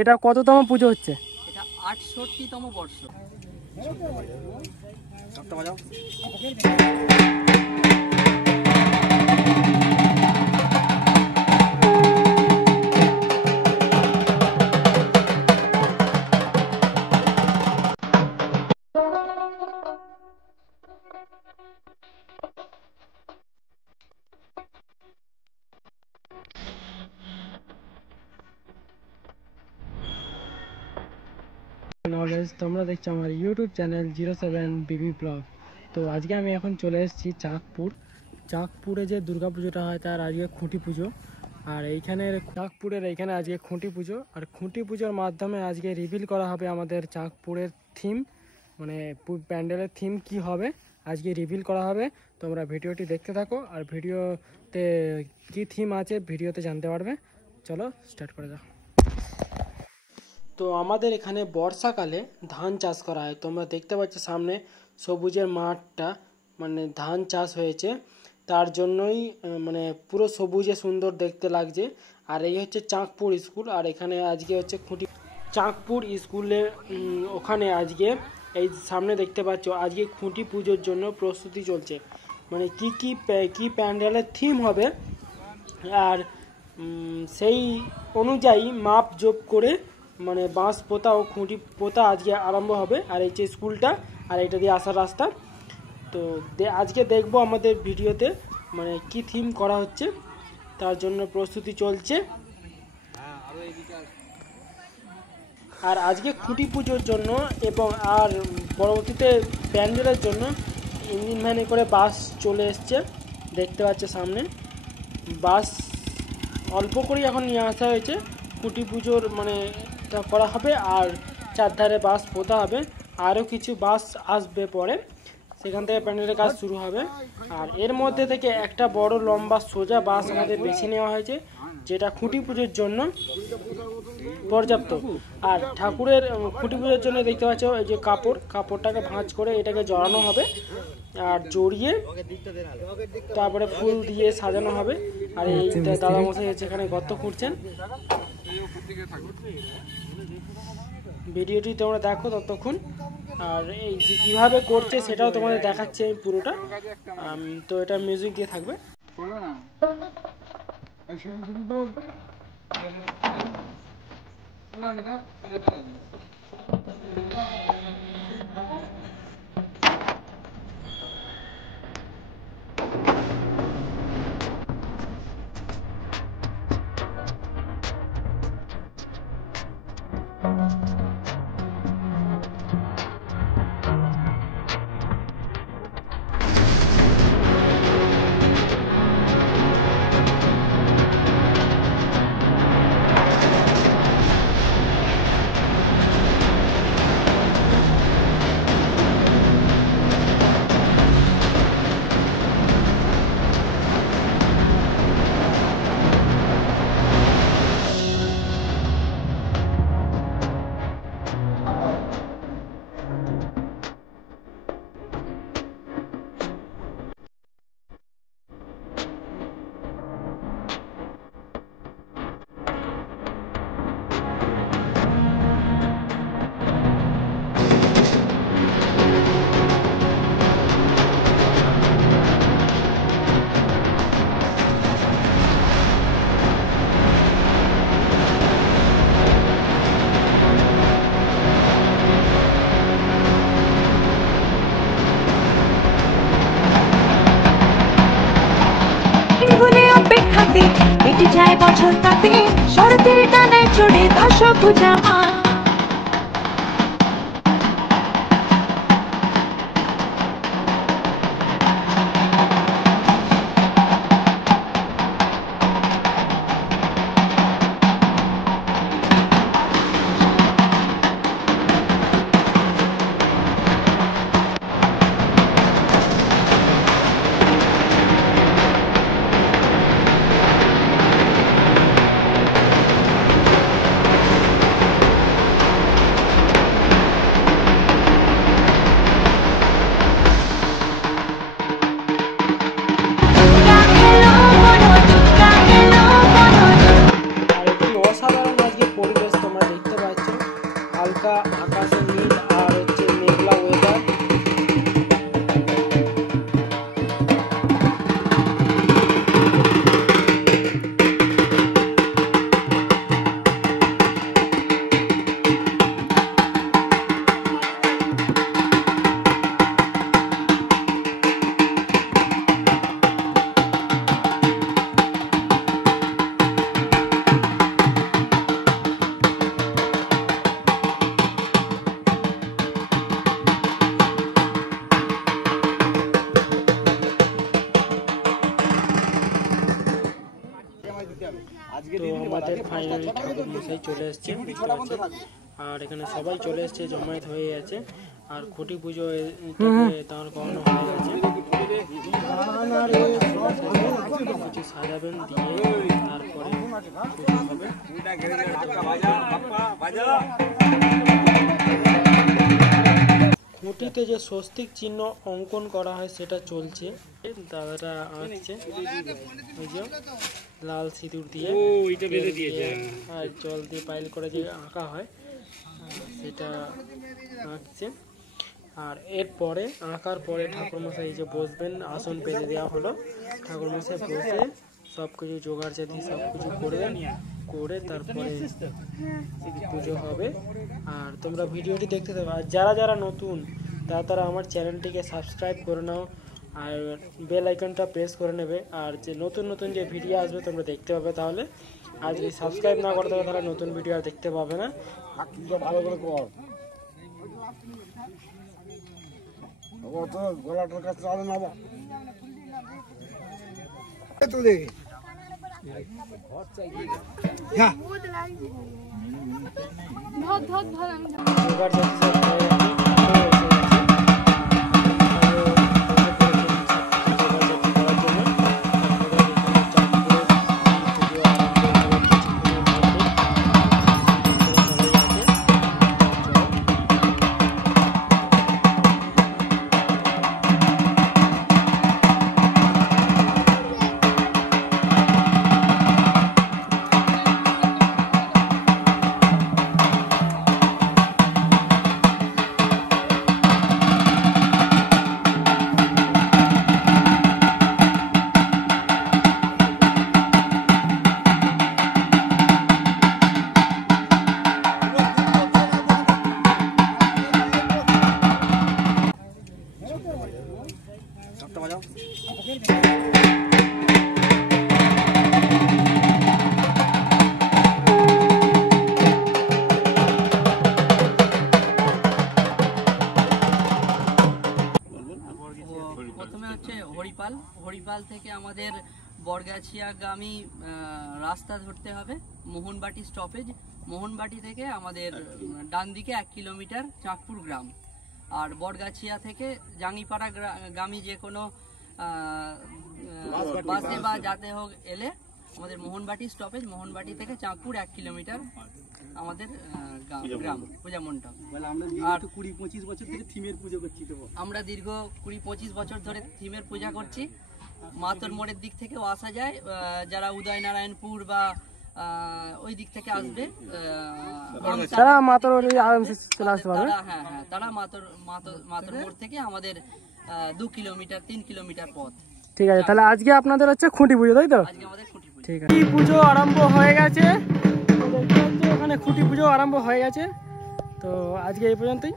এটা কততম পুজো হচ্ছে? এটা 68তম বর্ষ। তোমরা দেখছো আমার ইউটিউব চ্যানেল 07BB ব্লগ। তো আজকে আমি এখন চলে এসেছি চাঁদপুরে যে দুর্গাপুজোটা হয় তার আজকে খুঁটি পুজো। আর চাঁদপুরের এইখানে আজকে খুঁটি পুজো, আর খুঁটি পুজোর মাধ্যমে আজকে রিভিল করা হবে আমাদের চাঁদপুরের থিম, মানে প্যান্ডেলের থিম কি হবে আজকে রিভিল করা হবে। তোমরা ভিডিওটি দেখতে থাকো, আর ভিডিওতে কি থিম আছে ভিডিওতে জানতে পারবে। চলো স্টার্ট করে দাও। তো আমাদের এখানে বর্ষাকালে ধান চাষ করা হয়। তোমরা দেখতে পাচ্ছ সামনে সবুজের মাঠটা, মানে ধান চাষ হয়েছে, তার জন্যই মানে পুরো সবুজে সুন্দর দেখতে লাগছে। আর এই হচ্ছে চাঁদপুর স্কুল, আর এখানে আজকে হচ্ছে খুঁটি চাঁদপুর স্কুলের ওখানে আজকে এই সামনে দেখতে পাচ্ছ আজকে খুঁটি পুজোর জন্য প্রস্তুতি চলছে, মানে কি প্যান্ডেলের থিম হবে, আর সেই অনুযায়ী মাপ জোপ করে মানে বাঁশ পোতা ও খুঁটি পোতা আজকে আরম্ভ হবে। আর এই যে স্কুলটা, আর এটা দিয়ে আসার রাস্তা। তো আজকে দেখবো আমাদের ভিডিওতে মানে কি থিম করা হচ্ছে, তার জন্য প্রস্তুতি চলছে। আর আজকে খুঁটি পুজোর জন্য এবং আর পরবর্তীতে প্যান্ডেলের জন্য ইঞ্জিন ভ্যানে করে বাস চলে এসছে, দেখতে পাচ্ছে সামনে বাস অল্প করেই এখন নিয়ে আসা হয়েছে। খুঁটি পুজোর মানে এটা করা হবে, আর চারধারে বাস পোতা হবে, আরও কিছু বাস আসবে পরে, সেখান থেকে প্যান্ডেলের কাজ শুরু হবে। আর এর মধ্যে থেকে একটা বড় লম্বা সোজা বাস আমাদের বেছে নেওয়া হয়েছে, যেটা খুঁটি পুজোর জন্য পর্যাপ্ত। আর ঠাকুরের খুঁটি পুজোর জন্য দেখতে পাচ্ছ এই যে কাপড়টাকে ভাঁজ করে এটাকে জড়ানো হবে, আর জড়িয়ে তারপরে ফুল দিয়ে সাজানো হবে। আর এই দাদা মশাই হচ্ছে এখানে গর্ত খুঁড়ছেন। ভিডিওটি তোমরা দেখো ততক্ষণ, আর এই যে কীভাবে করছে সেটাও তোমাদের দেখাচ্ছে আমি পুরোটা। তো এটা মিউজিক দিয়ে থাকবে। এটি যায় বছর তাতে শরতের টানায় চড়ে দশক পূজা হালকা আকাশের নীল আর হচ্ছে মেঘলা ওয়েদার। তো আমাদের ফাইনালি ঠাকুর মশাই চলে এসছে আর এখানে সবাই চলে এসছে, জমায়েত হয়ে গেছে আর খুঁটি পুজো দাঁড় করানো হয়ে গেছে। কিছু সাজাবেন দিয়ে তারপরে পুজো হবে। খুঁটিতে যে স্বস্তিক চিহ্ন অঙ্কন করা হয় সেটা চলছে, দাদাটা আঁকছে ওই যে লাল সিঁদুর দিয়ে আর জল দিয়ে পাইল করে যে আঁকা হয় সেটা আঁকছে। আর এরপরে আঁকার পরে ঠাকুরমশাই যে বসবেন, আসন পেতে দেওয়া হলো, ঠাকুরমশাই বসে সব কিছু জোগাড় জাতি সব কিছু করবেন, করে তারপরে পুজো হবে। আর তোমরা ভিডিওটি দেখতে থাকো, আর যারা যারা নতুন তারা আমার চ্যানেলটিকে সাবস্ক্রাইব করে নাও আর বেল আইকনটা প্রেস করে নেবে। আর যে নতুন নতুন যে ভিডিও আসবে তোমরা দেখতে পাবে। তাহলে আর যদি সাবস্ক্রাইব না করতে হবে তাহলে নতুন ভিডিও আর দেখতে পাবে না। ভালো করে কর, গলাটার কাছে আলো না তো দেখি হরিপাল থেকে আমাদের বরগাছিয়াগামী রাস্তা ধরতে হবে, মোহনবাটি স্টপেজ। মোহনবাটি থেকে আমাদের ডান দিকে 1 কিলোমিটার চাঁকপুর গ্রাম। আর বরগাছিয়া থেকে জাঙ্গিপাড়া গামী যে কোনো বাসে বা যাতে হোক এলে আমাদের মোহনবাটি স্টপেজ, মোহনবাটি থেকে চাঁকপুর 1 কিলোমিটার আমাদের গ্রাম পূজা মণ্ডপ। আর 20-25 বছর থেকে থিমের পুজো করছি। তো আমরা দীর্ঘ 20-25 বছর ধরে থিমের পূজা করছি। মাতর মোড়ের দিক থেকেও আসা যায়, যারা উদয়নারায়ণপুর বা ওই দিক থেকে আসবে তারা মাতর আরামসে চলে আসতে পারবে। হ্যাঁ হ্যাঁ, তারা মাতর মোড় থেকে আমাদের 2 কিলোমিটার 3 কিলোমিটার পথ। ঠিক আছে, তাহলে আজকে আপনাদের হচ্ছে খুঁটি পুজো, তাই তো? আজকে আমাদের খুঁটি পুজো। ঠিক আছে, পুজো আরম্ভ হয়ে গেছে, ওখানে খুঁটি পুজো আরম্ভ হয়ে গেছে। তো আজকে এই পর্যন্তই।